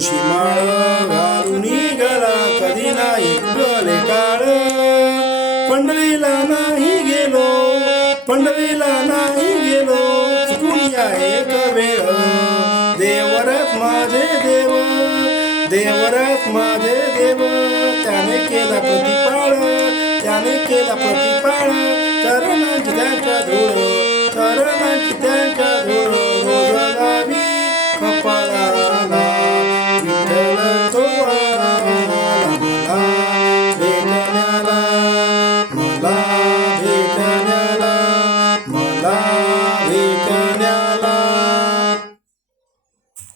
तुळशी माळ घालून निघाला कधी नाही गले काळ पंढरीला नाही गेलो पंढरीला नाही गेलो चुकून या एक वेळ देवरात माझे देव देवरात माझे देव त्याने केला प्रतिपाळ त्याने केला प्रतिपाळ चरणांची त्याच्या धूळ